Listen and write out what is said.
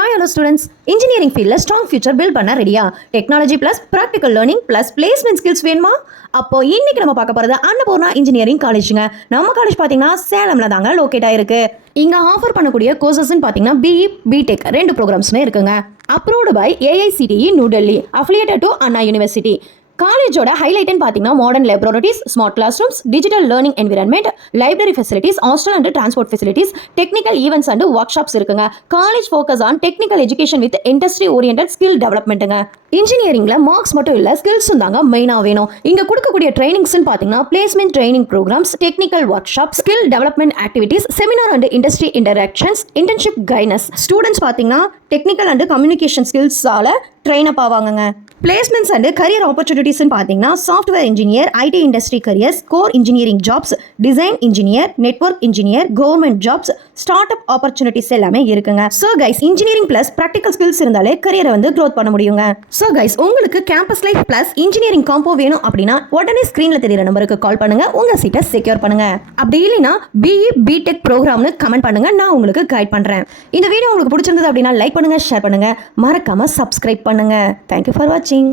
Hi hello students, engineering ஃபீல்டில் strong future build பண்ண ரெடியா? Technology plus practical learning plus placement skills வேணுமா? அப்போ இன்னைக்கு நம்ம பார்க்க போகிறது அன்னபூர்ணா இன்ஜினியரிங் காலேஜுங்க. நம்ம காலேஜ் பார்த்தீங்கன்னா சேலமில் தாங்க லொக்கேட் ஆயிருக்கு. இங்கே ஆஃபர் பண்ணக்கூடிய கோர்சஸ்ன்னு பார்த்தீங்கன்னா பிஇ பிடெக் 2 ப்ரோக்ராம்ஸ்னு இருக்குங்க. Approved by AICTE New Delhi, affiliated to Anna university. காலேஜோட ஹைலைட்னு பார்த்தீங்கன்னா modern laboratories, smart class rooms, digital learning environment, library facilities, hostel and transport facilities, technical events and workshops இருக்குங்க. College focus on technical education with industry oriented skill டெவலப்மெண்ட்டுங்க. இன்ஜினியரிங்ல marks மட்டும் இல்லை, ஸ்கில்ஸும் தாங்க மெயினாக வேணும். இங்கே கொடுக்கக்கூடிய ட்ரைனிங்ஸ்னு பார்த்தீங்கன்னா placement training programmes, technical workshop, skill development activities, seminar and industry interactions, internship guidance. Students பார்த்தீங்கன்னா டெக்னிக்கல் அண்ட் கம்யூனிகேஷன் ஸ்கில்ஸால ட்ரெயின் அப் ஆவாங்க. பிளேஸ்மெண்ட்ஸ் அண்ட் கரியர் ஆப்பர்ச்சுனிட்டிஸ்னு பார்த்தீங்கன்னா software engineer, IT industry careers, core engineering jobs, design engineer, network engineer, government jobs, startup opportunities எல்லாமே இருக்குங்க. So guys, engineering plus practical skills இருந்தாலே கரியரை growth பண்ண முடியுங்க. ஸோ கைஸ், உங்களுக்கு campus life plus engineering combo வேணும் அப்படின்னா உடனே ஸ்க்ரீனில் தெரியுற நம்பருக்கு கால் பண்ணுங்க, உங்க சீட்டை செக்யூர் பண்ணுங்க. அப்படி இல்லைன்னா பிஇ பிடெக் ப்ரோக்ராம்னு கமெண்ட் பண்ணுங்க, நான் உங்களுக்கு கைட் பண்றேன். இந்த வீடியோ உங்களுக்கு பிடிச்சிருந்தது அப்படின்னா லைக் பண்ணுங்க, ஷேர் பண்ணுங்க, மறக்காம சப்ஸ்கிரைப் பண்ணுங்க. தேங்க்யூ ஃபார் வாட்சிங்.